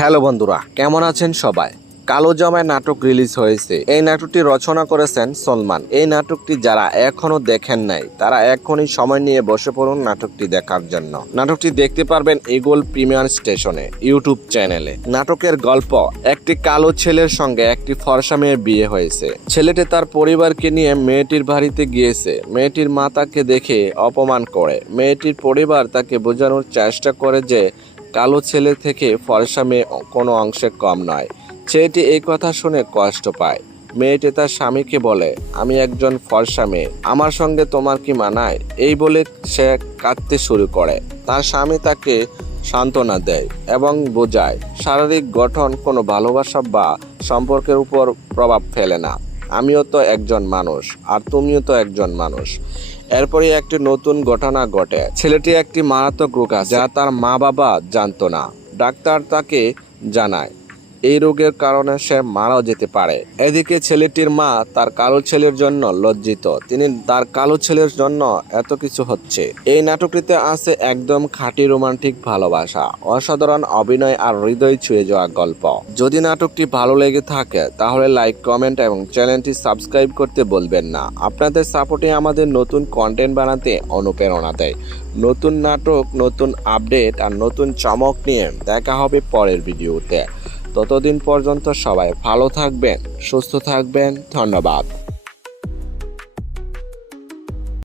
Hello বন্ধুরা, কেমন আছেন সবাই? কালো জামাই নাটক রিলিজ হয়েছে। এই নাটকটি রচনা করেছেন সলমান। এই নাটকটি যারা এখনো দেখেন নাই তারা এখনই সময় নিয়ে বসে পড়ুন নাটকটি দেখার জন্য। নাটকটি দেখতে পারবেন ইগল প্রিমিয়ার স্টেশনে ইউটিউব চ্যানেলে। নাটকের গল্প, একটি কালো ছেলের সঙ্গে একটি ফর্সা মেয়ের বিয়ে হয়েছে। ছেলেটি তার পরিবারকে নিয়ে মেয়েটির বাড়িতে গিয়েছে। মেয়েটির মা তাকে দেখে অপমান করে। মেয়েটির পরিবার তাকে বোঝানোর চেষ্টা করে যে কালো ছেলে থেকে ফর্সা মেয়ে কোনো অংশে কম নয়। ছেলেটি এই কথা শুনে কষ্ট পায়। মেয়েটি তার স্বামীকে বলে, আমি একজন ফর্সা মেয়ে, আমার সঙ্গে তোমার কি মানায়? এই বলে সে কাঁদতে শুরু করে। তার স্বামী তাকে সান্ত্বনা দেয় এবং বোঝায় শারীরিক গঠন কোনো ভালোবাসা বা সম্পর্কের উপর প্রভাব ফেলে না। আমিও তো একজন মানুষ, আর তুমিও তো একজন মানুষ। এরপরই একটি নতুন ঘটনা ঘটে। ছেলেটি একটি মারাত্মক রোগ আছে যা তার মা বাবা জানতো না। ডাক্তার তাকে জানায় এই রোগের কারণে সে মারাও যেতে পারে। এদিকে ছেলেটির মা তার কালো ছেলের জন্য লজ্জিত। তিনি তার কালো ছেলের জন্য এত কিছু হচ্ছে। এই নাটকটিতে আছে একদম খাঁটি রোমান্টিক ভালোবাসা, অসাধারণ অভিনয় আর হৃদয় ছুঁয়ে যাওয়া গল্প। যদি নাটকটি ভালো লেগে থাকে তাহলে লাইক, কমেন্ট এবং চ্যানেলটি সাবস্ক্রাইব করতে বলবেন না। আপনাদের সাপোর্টে আমাদের নতুন কন্টেন্ট বানাতে অনুপ্রেরণা দেয়। নতুন নাটক, নতুন আপডেট আর নতুন চমক নিয়ে দেখা হবে পরের ভিডিওতে। ততদিন পর্যন্ত সবাই ভালো থাকবেন, সুস্থ থাকবেন। ধন্যবাদ।